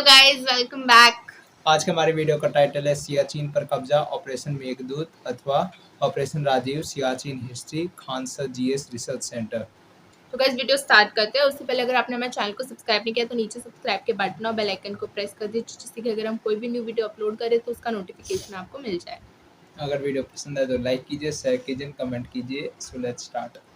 Hello guys, welcome back. आज के हमारे वीडियो का टाइटल है सियाचिन पर कब्जा, ऑपरेशन मेघदूत अथवा operation Rajiv, Siachen history, Khansa GS research centre. तो गाइस वीडियो स्टार्ट करते हैं। उससे पहले अगर आपने हमारे चैनल को सब्सक्राइब नहीं किया तो नीचे सब्सक्राइब के बटन और बेल आइकन को प्रेस कर दीजिए, जिससे कि अगर हम कोई भी न्यू वीडियो अपलोड करें तो उसका नोटिफिकेशन आपको मिल जाए। अगर वीडियो पसंद आए तो लाइक कीजिए, शेयर कीजिए, कमेंट कीजिए। So let's start.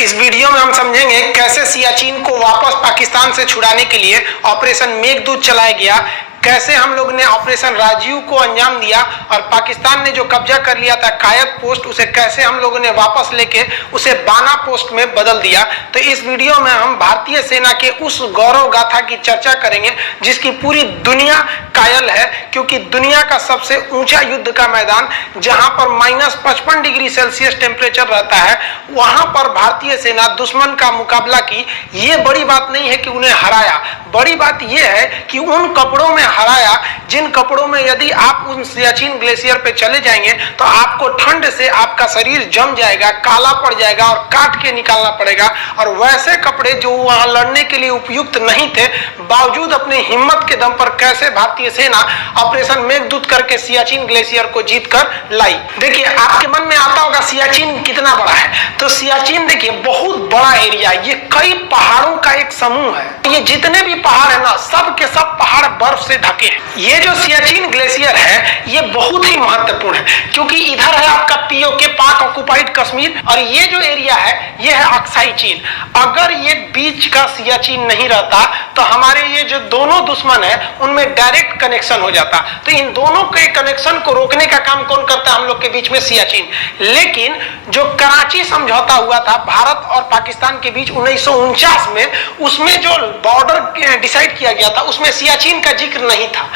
इस वीडियो में हम समझेंगे कैसे सियाचिन को वापस पाकिस्तान से छुड़ाने के लिए ऑपरेशन मेघदूत चलाया गया, कैसे हम लोग ने ऑपरेशन राजीव को अंजाम दिया और पाकिस्तान ने जो कब्जा कर लिया था कायद पोस्ट, उसे कैसे हम लोगों ने वापस लेके उसे बाना पोस्ट में बदल दिया। तो इस वीडियो में हम भारतीय सेना के उस गौरव गाथा की चर्चा करेंगे जिसकी पूरी दुनिया कायल है, क्योंकि दुनिया का सबसे ऊंचा युद्ध का मैदान जहां पर -55 डिग्री सेल्सियस टेम्परेचर रहता है, वहां पर भारतीय सेना दुश्मन का मुकाबला की। ये बड़ी बात नहीं है कि उन्हें हराया, बड़ी बात यह है कि उन कपड़ों में हराया जिन कपड़ों में यदि आप उन सियाचिन ग्लेशियर पे चले जाएंगे तो आपको ठंड से आपका शरीर जम जाएगा, काला पड़ जाएगा और काट के निकालना पड़ेगा। और वैसे कपड़े जो वहां लड़ने के लिए उपयुक्त नहीं थे, बावजूद अपने हिम्मत के दम पर कैसे भारतीय सेना ऑपरेशन मेघदूत करके सियाचिन ग्लेशियर को जीत कर लाई। देखिए, आपके मन में आता होगा सियाचिन कितना बड़ा है। तो सियाचिन देखिए बहुत बड़ा एरिया, ये कई पहाड़ों का एक समूह है। ये जितने भी पहाड़ है ना, सब के सब पहाड़ बर्फ से ढके हैं। ये जो सियाचिन ग्लेशियर है ये बहुत ही महत्वपूर्ण है, क्योंकि इधर है आपका पीओके पाक ऑक्युपाइड कश्मीर और ये जो एरिया है ये है अक्साई चीन। अगर ये बीच का सियाचिन नहीं रहता तो हमारे ये जो दोनों दुश्मन है उनमें डायरेक्ट कनेक्शन हो जाता। तो इन दोनों के कनेक्शन को रोकने का काम कौन करता है? हम लोग के बीच में सियाचिन। लेकिन जो कराची समझौता हुआ था भारत और पाकिस्तान के बीच 1949 में, उसमें जो बॉर्डर डिसाइड किया गया था उसमें सियाचिन का जिक्र नहीं था।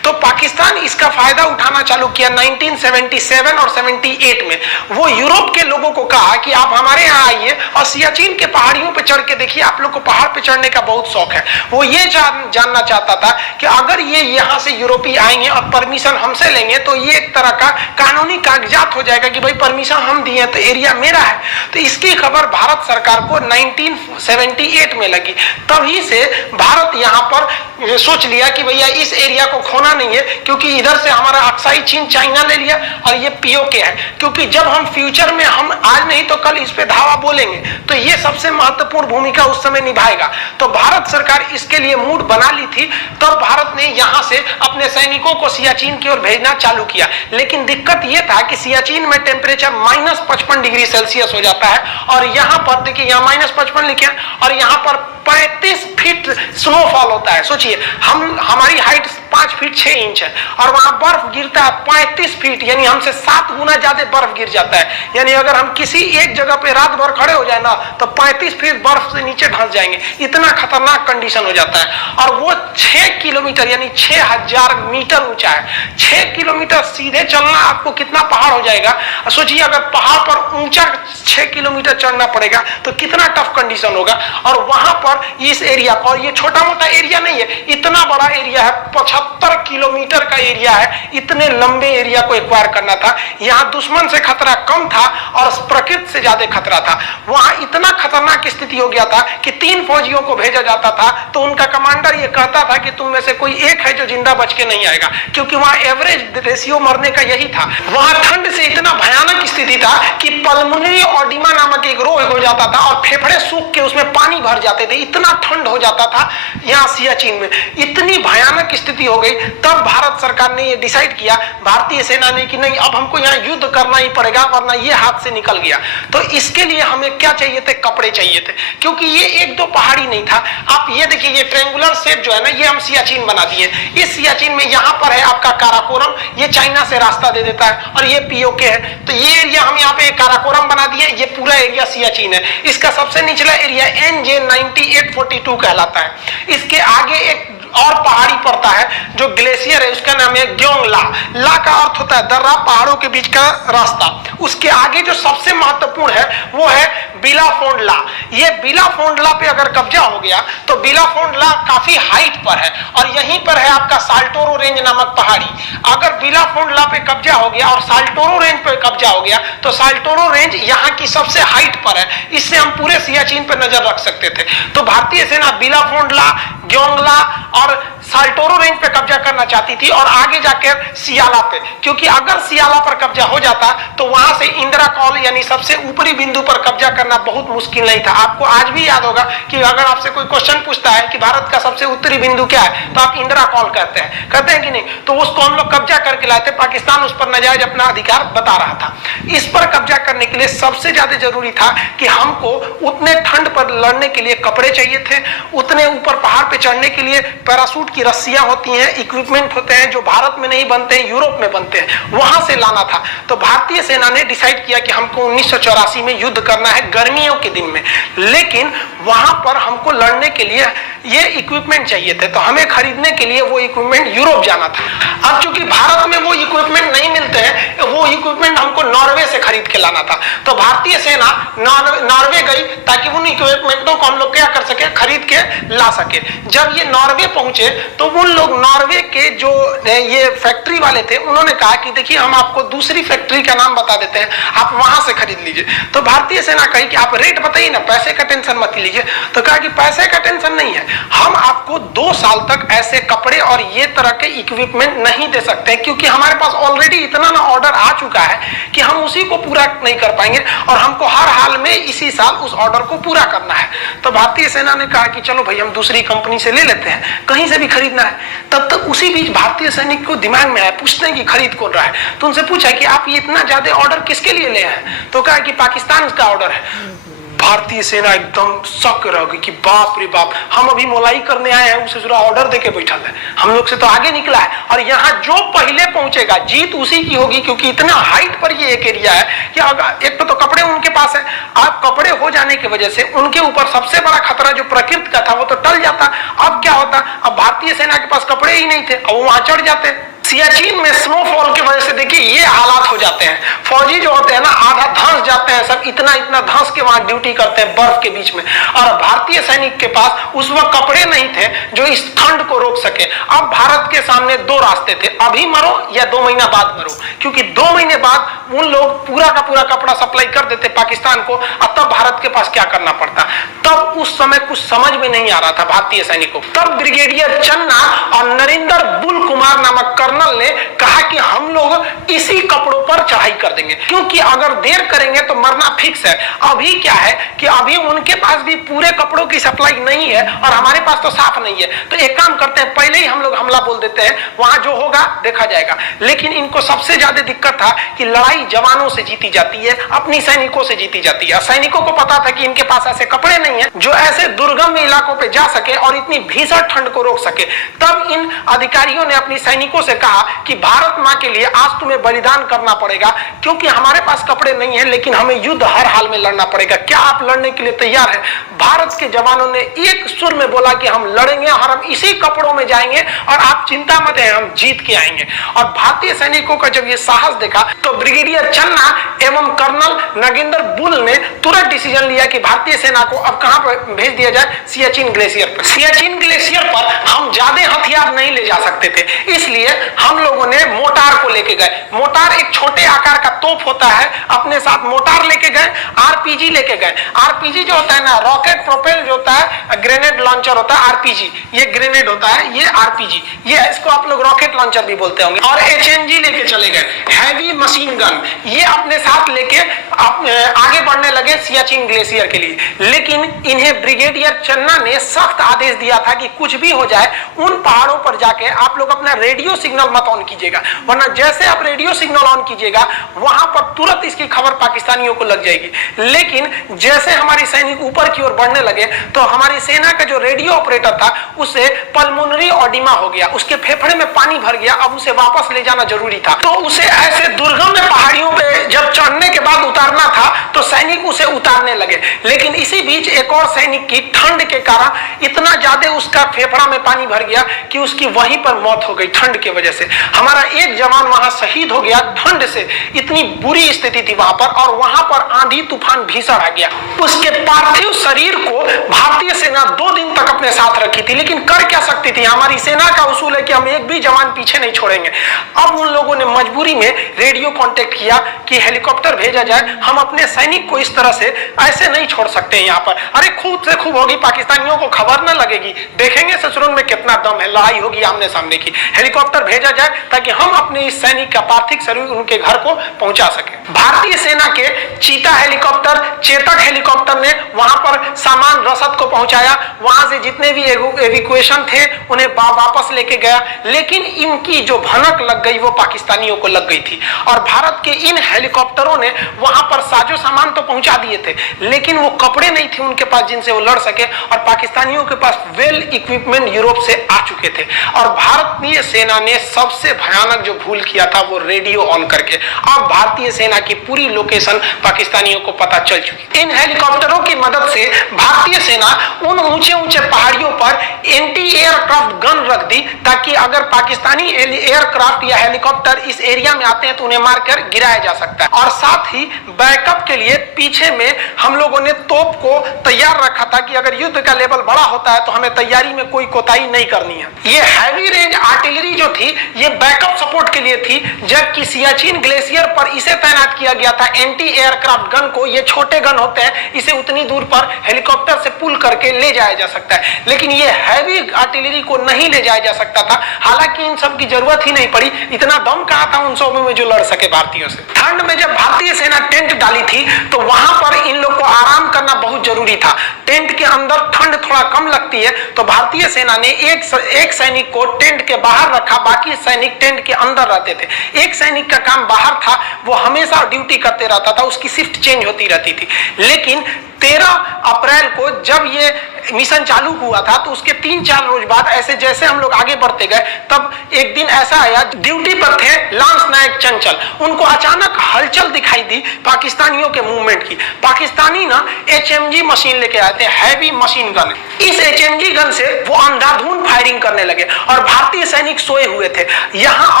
तो पाकिस्तान इसका फायदा उठाना चालू किया 1977 और 78 में। वो यूरोप के लोगों को कहा कि आप हमारे यहाँ आइए और सियाचिन के पहाड़ियों पे चढ़ के देखिए, आप लोग को पहाड़ पे चढ़ने का बहुत शौक है। वो ये जानना चाहता था कि अगर ये यहाँ से यूरोपीय आएंगे और परमिशन हमसे लेंगे तो ये एक तरह का कानूनी कागजात हो जाएगा कि भाई परमिशन हम दिए तो एरिया मेरा है। तो इसकी खबर भारत सरकार को 1978 में लगी। तभी से भारत यहाँ पर सोच लिया कि भैया इस एरिया को खोना नहीं है, क्योंकि इधर से हमारा अक्साई चीन चाइना ले लिया और ये पीओके है। क्योंकि जब हम फ्यूचर में, हम आज नहीं तो कल इस पे धावा बोलेंगे, तो ये सबसे महत्वपूर्ण भूमिका उस समय निभाएगा। तो भारत सरकार इसके लिए मूड बना ली थी। तब भारत ने यहाँ से अपने सैनिकों को सियाचिन की ओर भेजना चालू किया। लेकिन दिक्कत यह था कि सियाचिन में टेम्परेचर -55 डिग्री सेल्सियस हो जाता है और यहाँ पर देखिए, यहाँ -55 लिखे और यहाँ पर 35 फीट स्नोफॉल होता है। सोचिए, हमारी हाइट 5 फीट 6 इंच है और वहां बर्फ गिरता है 35 फीट, यानी हमसे 7 गुना ज्यादा बर्फ गिर जाता है। यानी अगर हम किसी एक जगह पे रात भर खड़े हो जाए ना तो 35 फीट बर्फ से नीचे धंस जाएंगे। इतना खतरनाक कंडीशन हो जाता है। और वो 6 किलोमीटर यानी 6000 मीटर ऊंचा है। 6 किलोमीटर सीधे चलना आपको कितना पहाड़ हो जाएगा। सोचिए, अगर पहाड़ पर ऊंचा 6 किलोमीटर चढ़ना पड़ेगा तो कितना टफ कंडीशन होगा। और वहां पर इस एरिया पर, ये छोटा मोटा एरिया नहीं है, इतना बड़ा एरिया है, 75 किलोमीटर का एरिया है। इतने लंबे एरिया को एक्वायर करना था। यहाँ दुश्मन से खतरा कम था और प्रकृति से ज्यादा खतरा था। वहां इतना खतरनाक स्थिति हो गया था कि 3 फौजियों को भेजा जाता था तो उनका कमांडर ये कहता था कि तुम में से कोई एक है जो जिंदा बच के नहीं आएगा, क्योंकि वहां एवरेज रेशियो मरने का यही था। वहां ठंड से इतना भयानक स्थिति था कि पल्मोनरी ऑडिमा नामक एक रोग हो जाता था और फेफड़े सूख के उसमें पानी भर जाते थे। इतना ठंड हो जाता था यहाँ सियाचिन में, इतनी भयानक स्थिति हो गई। तब भारत सरकार ने ये डिसाइड किया, भारतीय सेना ने, कि नहीं अब हमको यहाँ युद्ध करना ही पड़ेगा वरना ये हाथ से निकल गया। तो इसके लिए हमें क्या चाहिए थे? कपड़े चाहिए थे, क्योंकि ये एक दो पहाड़ी नहीं था। आप ये देखिए, ये ट्रायंगुलर शेप जो है ना, ये हम सियाचिन बना दिए। इस सियाचिन में यहाँ पर है आपका काराकोरम, ये चाइना से रास्ता दे देता है और ये पीओके है। तो ये एरिया हम यहाँ पे काराकोरम बना दिए, ये पूरा एरिया सियाचिन है। इसका सबसे निचला एरिया NJ 9842 कहलाता है। इसके आगे एक और पहाड़ी पड़ता है जो ग्लेशियर है, उसका नाम है ग्योंगला। ला का अर्थ होता है दर्रा, पहाड़ों के बीच का रास्ता। उसके आगे जो सबसे महत्वपूर्ण है वो है बिलाफोंडला। ये बिलाफोंडला पे अगर कब्जा हो गया तो बिलाफोंडला काफी हाइट पर है और यहीं पर है आपका साल्टोरो रेंज नामक पहाड़ी। अगर बिलाफोंडला पे कब्जा हो गया और साल्टोरो रेंज पे कब्जा हो गया तो साल्टोरो रेंज यहाँ की सबसे हाइट पर है। इससे हम पूरे सियाचिन पे नजर रख सकते थे। तो भारतीय सेना बिलाफोंडला, ग्योंगला और साल्टोरो रेंज पे कब्जा करना चाहती थी और आगे जाकर सियाला पे, क्योंकि अगर सियाला पर कब्जा हो जाता तो वहां से इंदिरा कॉल यानी सबसे ऊपरी बिंदु पर कब्जा करना बहुत मुश्किल नहीं था। आपको आज भी याद होगा कि अगर आपसे कोई क्वेश्चन पूछता है कि भारत का सबसे उत्तरी बिंदु क्या है तो आप इंदिरा कॉल कहते हैं कि नहीं, तो उसको हम लोग कब्जा करके लाए थे। पाकिस्तान उस पर नाजायज अपना अधिकार बता रहा था। इस पर कब्जा करने के लिए सबसे ज्यादा जरूरी था कि हमको उतने ठंड पर लड़ने के लिए कपड़े चाहिए थे, उतने ऊपर पहाड़ पे चढ़ने के लिए पैराशूट की रस्सियां होती हैं, इक्विपमेंट होते हैं जो भारत में नहीं बनते हैं, यूरोप में बनते हैं, वहां से लाना था। तो भारतीय सेना ने डिसाइड किया कि हमको 1984 में युद्ध करना है गर्मियों के दिन में, लेकिन वहां पर हमको लड़ने के लिए ये इक्विपमेंट चाहिए थे, तो हमें खरीदने के लिए वो इक्विपमेंट यूरोप जाना था। अब चूंकि भारत में वो इक्विपमेंट नहीं मिलते हैं, वो इक्विपमेंट हमको नॉर्वे से खरीद के लाना था। तो भारतीय सेना नॉर्वे गई ताकि उन इक्विपमेंटों को हम लोग क्या कर सके, खरीद के ला सके। जब ये नॉर्वे पहुंचे तो उन लोग नॉर्वे के जो ये फैक्ट्री वाले थे उन्होंने कहा कि देखिए हम आपको दूसरी फैक्ट्री का नाम बता देते हैं, आप वहां से खरीद लीजिए। तो भारतीय सेना कही कि आप रेट बताइए ना, पैसे का टेंशन मत लीजिए। तो कहा कि पैसे का टेंशन नहीं है, हम आपको 2 साल तक ऐसे कपड़े और ये तरह के इक्विपमेंट नहीं दे सकते, क्योंकि हमारे पास ऑलरेडी इतना ना ऑर्डर आ चुका है कि हम उसी को पूरा नहीं कर पाएंगे और हमको हर हाल में इसी साल उस ऑर्डर को पूरा करना है। तो भारतीय सेना ने कहा कि चलो भाई हम दूसरी कंपनी से ले लेते हैं, कहीं से भी खरीदना है। तब तक उसी बीच भारतीय सैनिक को दिमाग में आया, पूछते हैं कि खरीद कौन रहा है। तो उनसे पूछा कि आप ये इतना ज्यादा ऑर्डर किसके लिए ले हैं? तो कहा कि पाकिस्तान का ऑर्डर है। भारतीय सेना एकदम शक रह गई कि बाप रे बाप, हम अभी मोलाई करने आए हैं, उसे जरा ऑर्डर देके बैठा है, हम लोग से तो आगे निकला है और यहाँ जो पहले पहुंचेगा जीत उसी की होगी, क्योंकि इतना हाइट पर ये एक एरिया है कि अगर एक तो कपड़े उनके पास है, आप कपड़े हो जाने की वजह से उनके ऊपर सबसे बड़ा खतरा जो प्रकृति का था वो तो टल जाता। अब क्या होता, अब भारतीय सेना के पास कपड़े ही नहीं थे, अब वो वहां चढ़ जाते। सियाचिन में स्नोफॉल की वजह से देखिए ये हालात हो जाते हैं। फौजी जो होते हैं ना आधा धंस जाते हैं, सब इतना इतना धंस के वहां ड्यूटी करते हैं बर्फ के बीच में। और भारतीय सैनिक के पास उस वक्त कपड़े नहीं थे जो इस ठंड को रोक सके। अब भारत के सामने 2 रास्ते थे, अभी मरो या 2 महीना बाद मरो, क्योंकि 2 महीने बाद उन लोग पूरा का पूरा कपड़ा सप्लाई कर देते पाकिस्तान को, और तब भारत के पास क्या करना पड़ता। तब उस समय कुछ समझ में नहीं आ रहा था भारतीय सैनिकों। तब ब्रिगेडियर चन्ना और नरेंद्र बुल कुमार नामक कर्नल ने कहा कि हम लोग इसी कपड़ों पर चढ़ाई कर देंगे, क्योंकि अगर देर करेंगे तो मरना फिक्स है। अभी क्या है कि अभी उनके पास भी पूरे कपड़ों की सप्लाई नहीं है और हमारे पास तो साफ नहीं है। तो एक काम करते हैं, पहले ही हम लोग हमला बोल देते हैं, वहां जो होगा देखा जाएगा। लेकिन इनको सबसे ज्यादा दिक्कत था कि लड़ाई जवानों से जीती जाती है, अपनी सैनिकों से जीती जाती है। सैनिकों को पता था कि इनके पास ऐसे कपड़े नहीं है जो ऐसे दुर्गम इलाकों पे जा सके और इतनी भीषण ठंड को रोक सके। तब इन अधिकारियों ने अपनी सैनिकों से कहा कि भारत मां के लिए आज तुम्हें बलिदान करना पड़ेगा, क्योंकि हमारे पास कपड़े नहीं है लेकिन हमें युद्ध हर हाल में लड़ना पड़ेगा। क्या आप लड़ने के लिए तैयार हैं? भारत के जवानों ने एक सुर में बोला कि हम लड़ेंगे और हम इसी कपड़ों में जाएंगे और आप चिंता मत है, हम जीत के आएंगे। और भारतीय सैनिकों का जब ये साहस देखा तो ब्रिगेडियर चन्ना एवं कर्नल नगेंद्र बुल ने तुरंत डिसीजन लिया कि भारतीय सेना को अब कहां पर भेज दिया जाए, सियाचिन ग्लेशियर पर। सियाचिन ग्लेशियर पर हम ज्यादा हथियार नहीं ले जा सकते थे, इसलिए हम लोगों ने मोटार को लेके गए। मोटार एक छोटे आकार का तोप होता है, अपने साथ मोटार लेके गए, आरपीजी लेके गए। आरपीजी जो होता है ना, रॉकेट प्रोपेल जो होता है, ग्रेनेड लॉन्चर होता है। आरपीजी ये ग्रेनेड होता है, ये आरपीजी, ये इसको आप लोग रॉकेट लॉन्चर भी बोलते होंगे। और एचएमजी लेके चले गए, हैवी मशीन गन, ये अपने साथ लेके आगे बढ़ने लगे सियाचिन ग्लेशियर के लिए। लेकिन इन्हें ब्रिगेडियर चन्ना ने सख्त आदेश दिया था कि कुछ भी हो जाए उन पहाड़ों पर जाके आप लोग अपना रेडियो सिग्नल मत ऑन कीजिएगा, वरना जैसे आप रेडियो सिग्नल ऑन कीजिएगा वहां पर तुरंत इसकी खबर पाकिस्तानियों को लग जाएगी। लेकिन जैसे हमारे सैनिक ऊपर की ओर बढ़ने लगे तो हमारी सेना का जो रेडियो ऑपरेटर था उसे पल्मोनरी ऑडिमा हो गया, उसके फेफड़े में पानी भर गया। अब उसे वापस ले जाना जरूरी था, तो उसे ऐसे दुर्गम में पहाड़ियों पे जब चढ़ने के बाद उतारना था तो सैनिक उसे उतारने लगे। लेकिन इसी बीच एक और सैनिक की ठंड के कारण इतना ज्यादा उसका फेफड़ा में पानी भर गया कि उसकी वहीं पर मौत हो गई ठंड की वजह से। हमारा एक जवान वहां शहीद हो गया ठंड से, इतनी बुरी स्थिति थी वहां पर, और वहां पर आंधी तूफान भीषण आ गया। उसके पार्थिव शरीर को भारतीय सेना 2 दिन तक अपने साथ रखी थी, लेकिन कर क्या सकती थी? हमारी सेना का उसूल है कि हम एक भी जवान पीछे नहीं छोड़ेंगे। अब उन लोगों ने मजबूरी में रेडियो कांटेक्ट किया कि हेलीकॉप्टर भेजा जाए, हम अपने सैनिक को इस तरह से ऐसे नहीं छोड़ सकते यहाँ पर। अरे खूब से खूब होगी, पाकिस्तानियों को खबर न लगेगी, देखेंगे ससुरन में कितना दम है, लड़ाई होगी आमने सामने की। हेलीकॉप्टर भेजा जाए ताकि हम अपने इस सैनिक का पार्थिव शरीर उनके घर को पहुंचा सके। भारतीय सेना के चीता हेलीकॉप्टर, चेतक हेलीकॉप्टर ने वहां पर सामान रसद को पहुंचाया, वहां से जितने भी एविक्यूएशन थे उन्हें वापस लेके गया। लेकिन इनकी जो भनक लग गई वो पाकिस्तानियों को लग गई थी, और भारत के इन हेलीकॉप्टरों ने वहां पर साजो सामान तो पहुंचा दिए थे, लेकिन वो कपड़े नहीं थे उनके पास जिनसे वो लड़ सके, और पाकिस्तानियों के पास वेल इक्विपमेंट यूरोप से आ चुके थे। और भारतीय सेना ने सबसे भयानक जो भूल किया था वो रेडियो ऑन करके। अब भारतीय सेना की पूरी लोकेशन पाकिस्तानियों को पता चल चुकी। इन हेलीकॉप्टरों की मदद से भारतीय सेना उन ऊंचे ऊंचे पहाड़ियों पर एंटी एयरक्राफ्ट गन रख दी, ताकि अगर पाकिस्तानी एयरक्राफ्ट या हेलीकॉप्टर इस एरिया में आते हैं तो उन्हें मारकर गिराया जा सकता है। और साथ ही बैकअप के लिए पीछे में हम लोगों ने तोप को तैयार रखा था कि अगर युद्ध का लेवल बड़ा होता है तो हमें तैयारी में कोई कोताही नहीं करनी है। ये हैवी रेंज आर्टिलरी जो थी ये बैकअप सपोर्ट के लिए थी, जबकि सियाचिन ग्लेशियर पर इसे तैनात किया गया था एंटी एयरक्राफ्ट गन को। ये छोटे गन होते हैं, इसे उतनी दूर पर हेलीकॉप्टर से पुल करके ले जाया जा सकता है, लेकिन ये हैवी आर्टिलरी को नहीं ले जाया जा सकता था। हालांकि इन सब की जरूरत ही नहीं पड़ी, इतना दम कहां था उन सब में जो लड़ सके भारतीयों से। ठंड में जब भारतीय सेना टेंट डाली थी तो वहां पर इन लोग को आराम करना बहुत जरूरी था। टेंट के अंदर ठंड थोड़ा कम लगती है, तो भारतीय सेना ने एक सैनिक को टेंट के बाहर रखा, बाकी सैनिक टेंट के अंदर रहते थे। एक सैनिक का काम बाहर था, वो हमेशा ड्यूटी करते रहता था, उसकी शिफ्ट चेंज होती रहती थी। लेकिन 13 अप्रैल को जब ये मिशन चालू हुआ था तो उसके 3-4 रोज बाद ऐसे जैसे हम लोग आगे बढ़ते गए, तब एक दिन ऐसा आया, ड्यूटी पर थे लांस नायक चंचल, उनको अचानक हलचल दिखाई दी पाकिस्तानियों के मूवमेंट की। पाकिस्तानी ना HMG मशीन लेके आए थे, हैवी मशीन गन। इस HMG गन से वो अंधाधुंध फायरिंग करने लगे और भारतीय सैनिक सोए हुए थे। यहाँ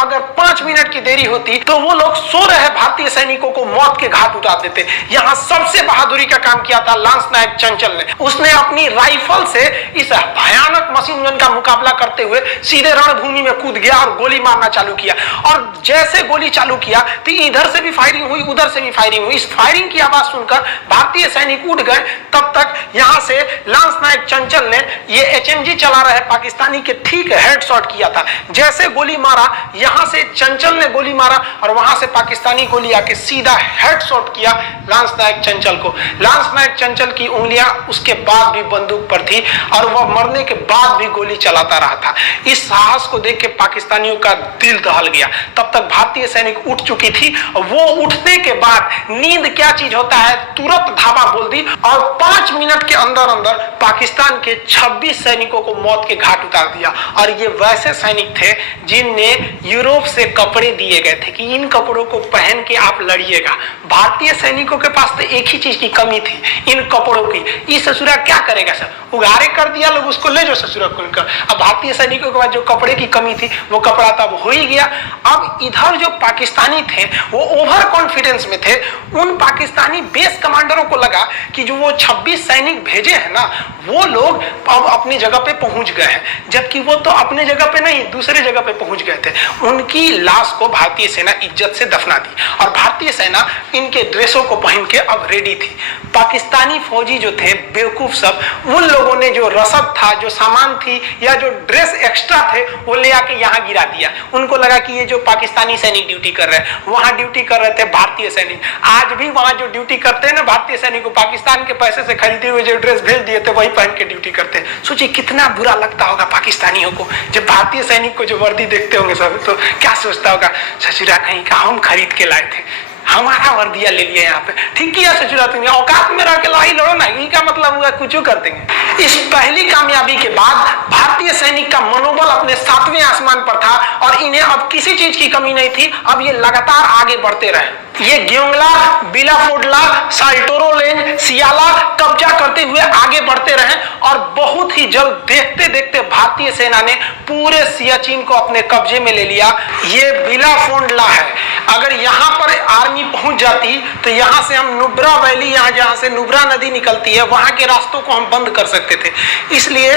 अगर 5 मिनट की देरी होती तो वो लोग सो रहे भारतीय सैनिकों को मौत के घाट उतार देते। यहाँ सबसे बहादुरी का काम किया था लांस नायक चंचल ने। उसने अपनी राइफल से इस भयानक मशीन गन का मुकाबला करते हुए सीधे रणभूमि में कूद गया और गोली मारना चालू किया। और जैसे गोली चालू किया तो इधर से भी फायरिंग हुई, उधर से भी फायरिंग हुई। इस फायरिंग की आवाज सुनकर भारतीय सैनिक उठ गए। तब तक यहाँ से लांस नायक चंचल ने ये HMG चला रहे पाकिस्तानी के ठीक हेडशॉट किया था। जैसे गोली मारा, यहाँ से चंचल ने गोली मारा और वहां से पाकिस्तानी गोली आके सीधा हेडशॉट किया लांस नायक चंचल को। लांस नायक चंचल की उंगलियां उसके बाद भी बंदूक पर थी और वह मरने के बाद भी गोली चलाता रहा था। इस साहस को देख के पाकिस्तानियों का दिल दहल गया। तब तक भारतीय सैनिक उठ चुकी थी। वो उठने के बाद नींद क्या चीज होता है, तुरंत धावा बोल दी और 5 मिनट के अंदर अंदर पाकिस्तान के 26 सैनिकों को मौत के घाट उतार दिया। और ये वैसे सैनिक थे जिनने यूरोप से कपड़े दिए गए थे कि इन कपड़ों को पहन के आप लड़िएगा। भारतीय सैनिकों के पास तो एक ही चीज की कमी थी, इन कपड़ों की। ये ससुरा क्या करेगा सर, उगारे कर दिया, लोग उसको ले जाओ ससुरा को। अब भारतीय सैनिकों के पास जो कपड़े की कमी थी वो कपड़ा तब हो ही गया। अब इधर जो पाकिस्तानी थे वो ओवर कॉन्फिडेंस में थे। उन पाकिस्तानी बेस कमांडरों को लगा कि जो वो 26 सैनिक भेजे हैं ना, वो लोग अब अपनी जगह पे पहुंच गए हैं, जबकि वो तो अपने जगह पे नहीं दूसरे जगह पे पहुंच गए थे। उनकी लाश को भारतीय सेना इज्जत से दफना दी और भारतीय सेना इनके ड्रेसों को पहन के अब रेडी थी। पाकिस्तानी फौजी जो थे बेवकूफ सब, उन लोगों ने जो रसद था, जो सामान थी या जो ड्रेस एक्स्ट्रा थे वो ले आके यहाँ गिरा दिया। उनको लगा कि ये जो पाकिस्तानी सैनिक ड्यूटी कर रहे हैं, वहां ड्यूटी कर रहे थे भारतीय सैनिक। आज भी वहां जो ड्यूटी करते हैं ना भारतीय सैनिक को, पाकिस्तान के पैसे से खरीदे हुए जो ड्रेस भेज दिए थे वही पहन के ड्यूटी करते हैं। सोचिए कितना बुरा लगता होगा पाकिस्तानियों को जब भारतीय सैनिक को जो वर्दी देखते होंगे सब, तो क्या सोचता होगा, ससुरा कहीं का हम खरीद के लाए थे, हमारा वर्दिया ले लिया यहाँ पे। ठीक किया ससुरा, तुमने औकात में रह के लड़ाई लड़ो ना, ये क्या मतलब हुआ, कुछ कर देंगे। इस पहली कामयाबी के बाद भारतीय सैनिक का मनोबल अपने 7वें आसमान पर था और इन्हें अब किसी चीज की कमी नहीं थी। अब ये लगातार आगे बढ़ते रहे। ये ग्योंगला, बिलाफोडला, साल्टोरो रेंज, सियाला कब्जा करते हुए आगे बढ़ते रहे और बहुत ही जल्द देखते देखते भारतीय सेना ने पूरे सियाचिन को अपने कब्जे में ले लिया। ये बिलाफोंडला है। अगर यहाँ पर आर्मी पहुंच जाती तो यहाँ से हम नुब्रा वैली, यहाँ जहाँ से नुब्रा नदी निकलती है, वहां के रास्तों को हम बंद कर सकते थे। इसलिए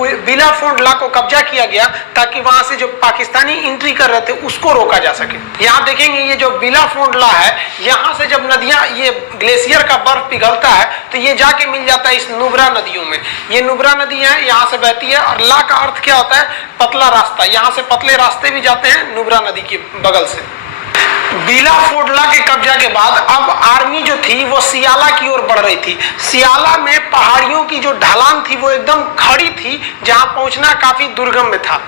बिलाफोंडला को कब्जा किया गया ताकि वहां से जो पाकिस्तानी एंट्री कर रहे थे उसको रोका जा सके। यहाँ देखेंगे ये जो बिलाफोंडला है, यहाँ से जब नदियां, ये ग्लेशियर का बर्फ पिघलता है तो ये जाके मिल जाता है इस नुब्रा नदियों में। ये नुब्रा नदी है, यहाँ से बहती है। और ला का अर्थ क्या होता है? पतला रास्ता। यहाँ से पतले रास्ते भी जाते हैं नुब्रा नदी के बगल से। बिलाफोंडला के कब्जा के बाद अब आर्मी जो थी वो सियाला की ओर बढ़ रही थी। सियाला में पहाड़ियों की जो ढलान थी वो एकदम खड़ी थी, जहां पहुंचना काफी दुर्गम में था।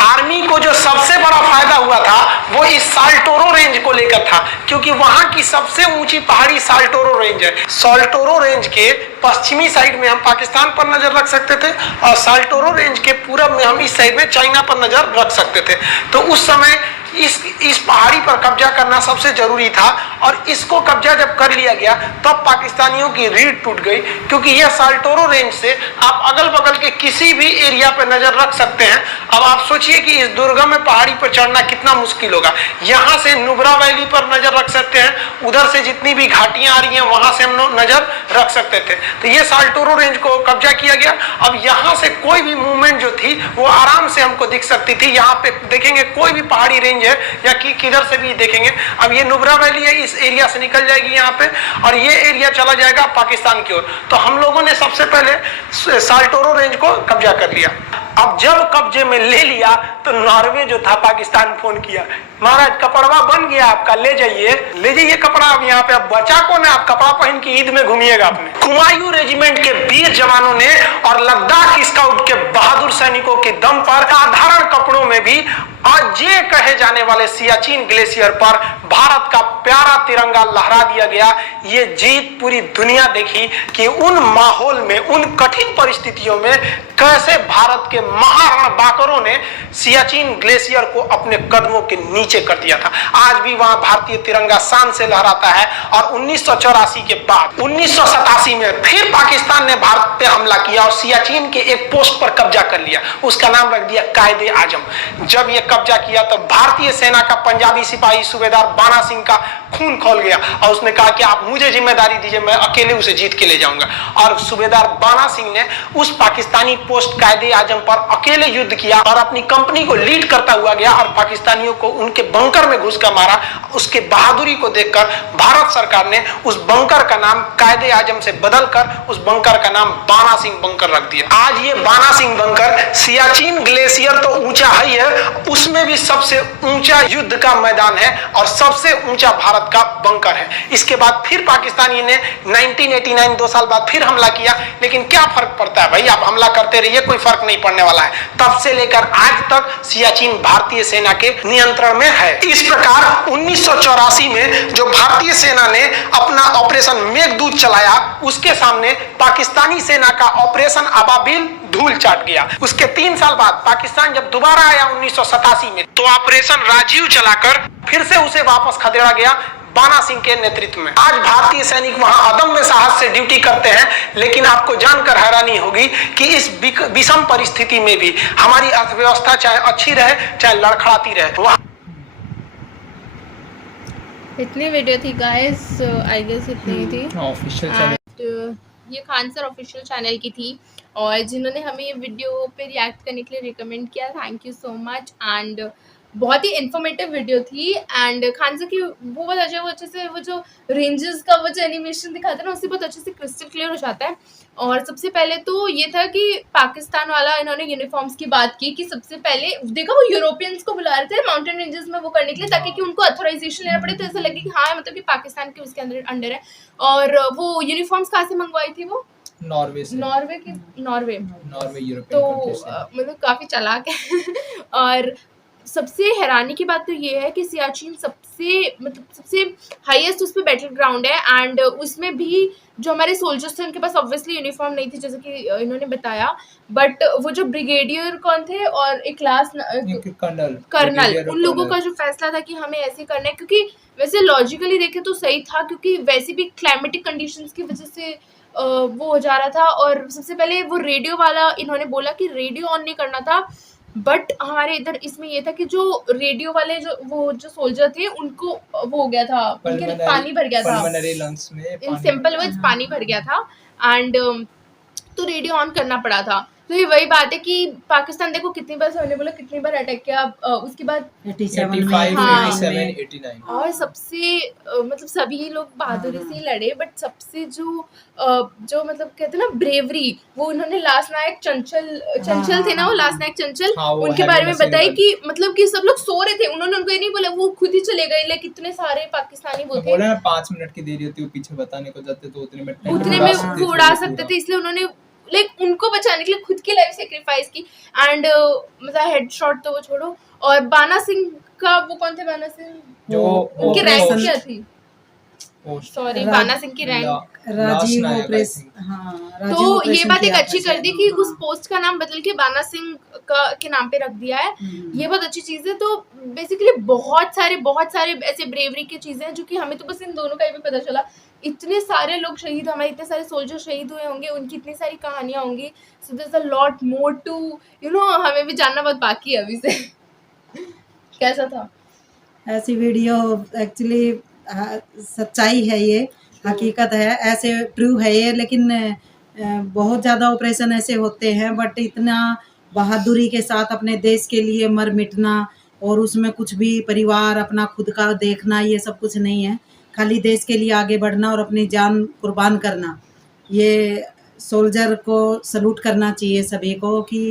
आर्मी को जो सबसे बड़ा फायदा हुआ था वो इस साल्टोरो रेंज को लेकर था, क्योंकि वहां की सबसे ऊंची पहाड़ी साल्टोरो रेंज है। साल्टोरो रेंज के पश्चिमी साइड में हम पाकिस्तान पर नजर रख सकते थे और साल्टोरो रेंज के पूरब में हम इस साइड में चाइना पर नजर रख सकते थे। तो उस समय इस पहाड़ी पर कब्जा करना सबसे जरूरी था और इसको कब्जा जब कर लिया गया तब पाकिस्तानियों की रीढ़ टूट गई, क्योंकि यह साल्टोरो रेंज से आप अगल बगल के किसी भी एरिया पर नजर रख सकते हैं। अब आप सोचिए कि इस दुर्गम में पहाड़ी पर चढ़ना कितना मुश्किल होगा। यहाँ से नुब्रा वैली पर नजर रख सकते हैं, उधर से जितनी भी घाटियां आ रही हैं वहां से हम लोग नजर रख सकते थे। तो ये साल्टोरो रेंज को कब्जा किया गया। अब यहाँ से कोई भी मूवमेंट जो थी वो आराम से हमको दिख सकती थी। यहाँ पे देखेंगे कोई भी पहाड़ी रेंज है या किधर से भी देखेंगे। अब ये नुब्रा वैली है, इस एरिया से निकल जाएगी यहाँ पे और ये एरिया चला जाएगा पाकिस्तान की ओर। तो हम लोगों ने सबसे पहले साल्टोरो रेंज को कब्जा कर लिया। अब जब कब्जे में ले लिया तो नॉर्वे जो था पाकिस्तान फोन किया, महाराज कपड़वा बन गया आपका, ले जाइए कपड़ा। अब यहाँ पे अब बचा कौन है? आप कपड़ा पहन के ईद में घूमिएगा अपने। कुमायूं रेजिमेंट के वीर जवानों ने और लद्दाख स्काउट के बहादुर सैनिकों के दम पर साधारण कपड़ों में भी आज ये कहे जाने वाले सियाचिन ग्लेशियर पर भारत का प्यारा तिरंगा लहरा दिया गया। ये जीत पूरी दुनिया देखी कि उन माहौल में, उन कठिन परिस्थितियों में कैसे भारत के महारण बाकरों ने सियाचिन ग्लेशियर को अपने कदमों के नीचे कर दिया था। आज भी वहां भारतीय तिरंगा शान से लहराता है। और 1984 के बाद 1987 में फिर पाकिस्तान ने भारत पे हमला किया और सियाचिन के एक पोस्ट पर कब्जा कर लिया। उसका नाम रख दिया कायदे आजम। जब ये कब्जा किया तो भारतीय सेना का पंजाबी सिपाही सूबेदार बाना सिंह का खून खौल गया और उसने कहा कि आप मुझे जिम्मेदारी दीजिए, मैं अकेले उसे जीत के ले जाऊंगा। और सूबेदार बाना सिंह ने उस पाकिस्तानी पोस्ट कायदे आजम पर अकेले युद्ध किया और अपनी कंपनी को लीड करता हुआ गया और पाकिस्तानियों को उनके बंकर में घुसकर मारा। उसके बहादुरी को देखकर भारत सरकार ने उस बंकर का नाम कायदे आजम से बदलकर उस बंकर का नाम बाना सिंह बंकर रख दिया। आज ये बाना सिंह बंकर, सियाचिन ग्लेशियर तो ऊंचा है, उसमें भी सबसे ऊंचा युद्ध का मैदान है और सबसे ऊंचा भारत का बंकर है। इसके बाद फिर पाकिस्तानी ने 1989 2 साल बाद फिर हमला किया, लेकिन क्या फर्क पड़ता है भाई, आप हमला करते रहिए, कोई फर्क नहीं पड़ने वाला है। तब से लेकर आज तक सियाचिन भारतीय सेना के नियंत्रण में है। इस प्रकार 1984 में जो भारतीय सेना ने अपना ऑपरेशन मेघदूत चलाया, उसके सामने पाकिस्तानी सेना का ऑपरेशन अबाबिल धूल चाट गया। उसके 3 साल बाद पाकिस्तान जब दोबारा आया 1987 में, तो ऑपरेशन राजीव चलाकर फिर से उसे वापस खदेड़ा गया बाना सिंह के नेतृत्व में। आज भारतीय सैनिक वहां अदम्य साहस से ड्यूटी करते हैं, लेकिन आपको जानकर हैरानी होगी कि इस विषम परिस्थिति में भी हमारी अर्थव्यवस्था चाहे अच्छी रहे चाहे लड़खड़ाती रहे। इतनी वीडियो थी गाइस, आई गेस इतनी ही थी। ऑफिशियल चैनल ये खान सर ऑफिशियल चैनल की थी और जिन्होंने हमें ये वीडियो पे रिएक्ट करने के लिए रिकमेंड किया, thank you so much. And बहुत ही इन्फॉर्मेटिव वीडियो थी। एंड खान सर की वो बहुत अच्छा, वो अच्छे से वो जो रेंजेस का वो जो एनिमेशन दिखाता है ना, उससे बहुत अच्छे से क्रिस्टल क्लियर हो जाता है। और सबसे पहले तो ये था कि पाकिस्तान वाला इन्होंने यूनिफॉर्म्स की बात की कि सबसे पहले देखा वो यूरोपियंस को बुला रहे थे माउंटेन रेंजेस में वो करने के लिए, ताकि कि उनको अथोराइजेशन लेना पड़े, तो ऐसा लगे कि हाँ मतलब कि पाकिस्तान के उसके अंडर है। और वो यूनिफॉर्म्स कहाँ से मंगवाई थी वो? नॉर्वे से। नॉर्वे यूरोपियन तो मतलब काफ़ी चालाक है। और सबसे हैरानी की बात तो ये है कि सियाचिन सबसे हाईएस्ट उस पर बैटल ग्राउंड है। एंड उसमें भी जो हमारे सोल्जर्स थे उनके पास ऑब्वियसली यूनिफॉर्म नहीं थी, जैसे कि इन्होंने बताया, बट वो जो ब्रिगेडियर कौन थे और एक क्लास कर्नल, उन लोगों का जो फैसला था कि हमें ऐसे करना है, क्योंकि वैसे लॉजिकली देखें तो सही था, क्योंकि वैसे भी क्लाइमेटिक कंडीशंस की वजह से वो हो जा रहा था। और सबसे पहले वो रेडियो वाला इन्होंने बोला कि रेडियो ऑन नहीं करना था, बट हमारे इधर इसमें ये था कि जो रेडियो वाले जो सोल्जर थे उनको वो हो गया था, उनके पानी भर गया था, पल्मोनरी लंग्स में इन पानी सिंपल वर्ड्स पानी भर गया था। एंड तो रेडियो ऑन करना पड़ा था। तो ये वही बात है कि पाकिस्तान देखो कितनी बार हमने बोला कितनी बार अटैक किया, उसके बाद 85, हाँ। 87, 89 और सबसे मतलब सभी लोग बहादुरी से ही लड़े, बट सबसे जो मतलब कहते हैं ना ब्रेवरी, वो उन्होंने लास्ट नायक चंचल थे ना, वो लास्ट नायक चंचल, हाँ, वो उनके heavy बारे में machine बताई gun। कि मतलब कि सब लोग सो रहे थे, उन्होंने उनको ये नहीं बोला, वो खुद ही चले गए। लाइक इतने सारे पाकिस्तानी तो वो थे, बोला ना 5 मिनट की देरी होती है, वो पीछे बताने को जाते तो उतने में उतने में वो उड़ा सकते थे, इसलिए उन्होंने लाइक उनको बचाने के लिए खुद की लाइफ सेक्रीफाइस की। एंड मतलब हेडशॉट तो वो छोड़ो, और बाना सिंह का वो कौन थे, बाना सिंह जो उनकी रैंक क्या थी, पोस्ट सॉरी बाना सिंह की रैंक, राजीव ऑपरेस, तो ये बात एक अच्छी कर दी कि उस पोस्ट का नाम बदल के बाना सिंह के नाम पे रख दिया है। ये बहुत अच्छी चीज है। तो बेसिकली बहुत सारे ऐसे ब्रेवरी की चीजें हैं जो कि हमें तो बस इन दोनों का ही भी पता चला। इतने सारे लोग शहीद, हमारे इतने सारे सोल्जर शहीद हुए होंगे, उनकी इतनी सारी कहानियां होंगी। So there is a lot more to हमें भी जानना बहुत बाकी है अभी से। कैसा था ऐसी वीडियो एक्चुअली सच्चाई है, ये हकीकत है, ऐसे ट्रू है ये। लेकिन बहुत ज़्यादा ऑपरेशन ऐसे होते हैं, बट इतना बहादुरी के साथ अपने देश के लिए मर मिटना और उसमें कुछ भी परिवार अपना खुद का देखना, ये सब कुछ नहीं है। खाली देश के लिए आगे बढ़ना और अपनी जान कुर्बान करना, ये सोल्जर को सलूट करना चाहिए सभी को कि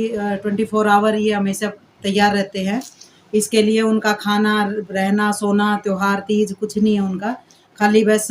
24 आवर ये हमेशा तैयार रहते हैं। इसके लिए उनका खाना, रहना, सोना, त्योहार, तीज कुछ नहीं है उनका, खाली बस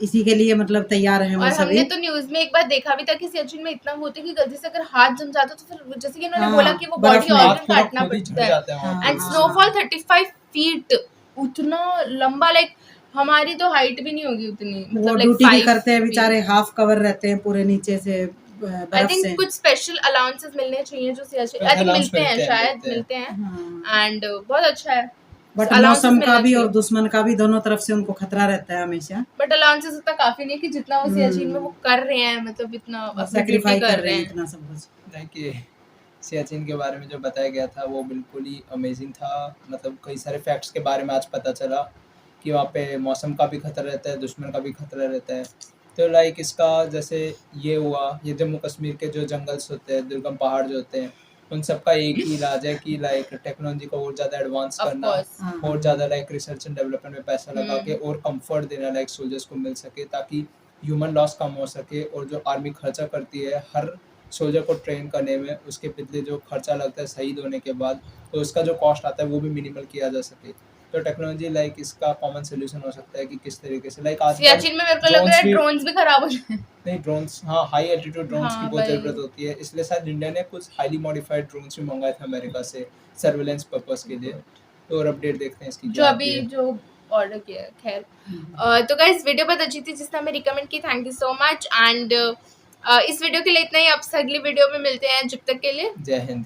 इसी के लिए मतलब तैयार हैं वो और सभी। हमने तो न्यूज में एक बार देखा भी था कि सियाचिन में इतना होता है कि गलती से अगर हाथ जम जाता तो फिर जैसे कि इन्होंने बोला कि वो बर्फ बॉडी में ऑर्गन काटना पड़ता है। एंड स्नोफॉल 35 फीट, उतना लंबा, लाइक हमारी तो हाइट भी नहीं होगी उतनी, वो मतलब ड्यूटी भी 5 करते हैं feet। बेचारे, हाफ कवर रहते हैं पूरे नीचे से आई बर्फ थिंक से। कुछ स्पेशल अलाउंसेस मिलने चाहिए जो सियाचिन, आई थिंक Allowance मिलते हैं, मिलते हैं, शायद मिलते मिलते हैं। हाँ। एंड बहुत अच्छा है, बट Allowances मौसम का मिलना भी और चाहिए। दुश्मन का भी, दोनों तरफ से उनको खतरा रहता है हमेशा। बट अलाउंसेस उतना काफी नहीं कि जितना वो सियाचिन में वो कर रहे हैं, मतलब इतना अपनी सेक्रीफाई ड्यूटी कर रहे हैं इतना सब कुछ। देखिए सियाचिन के बारे में जो बताया गया था वो बिल्कुल ही अमेजिंग था। मतलब कई सारे फैक्ट्स के बारे में आज पता चला कि वहाँ पे मौसम का भी खतरा रहता है, दुश्मन का भी खतरा रहता है। तो लाइक इसका जैसे ये हुआ, ये जम्मू कश्मीर के जो जंगल्स होते हैं, दुर्गम पहाड़ जो होते हैं, उन सब का एक ही इलाज है कि लाइक टेक्नोलॉजी को और ज़्यादा एडवांस Of करना, course। और ज़्यादा लाइक रिसर्च एंड डेवलपमेंट में पैसा लगा के और कंफर्ट देना लाइक सोल्जर्स को मिल सके, ताकि ह्यूमन लॉस कम हो सके। और जो आर्मी खर्चा करती है हर सोल्जर को ट्रेन करने में, उसके बदले जो खर्चा लगता है शहीद होने के बाद, तो उसका जो कॉस्ट आता है वो भी मिनिमल किया जा सके। तो टेक्नोलॉजी लाइक इसका कॉमन सोल्यूशन हो सकता है कि किस तरीके से लाइक आज सियाचिन में मेरे को लग रहा है ड्रोन्स भी खराब हो जाए। नहीं ड्रोन्स, हाँ हाई एल्टीट्यूड ड्रोन्स की हाँ, बहुत वही। ज़रूरत होती है, इसलिए शायद इंडिया ने कुछ हाईली मॉडिफाइड ड्रोन्स भी मंगाए थे अमेरिका से सर्वेलेंस पर्पस के लिए। तो और अपडेट देखते हैं इसकी जो क्या अभी आती है। जो ऑर्डर किया है। खैर तो गाइस वीडियो बहुत अच्छी थी जिसने हमें रिकमेंड की, thank you so much. And इस वीडियो के लिए इतना ही, अब से अगली वीडियो में मिलते हैं, जब तक के लिए जय हिंद।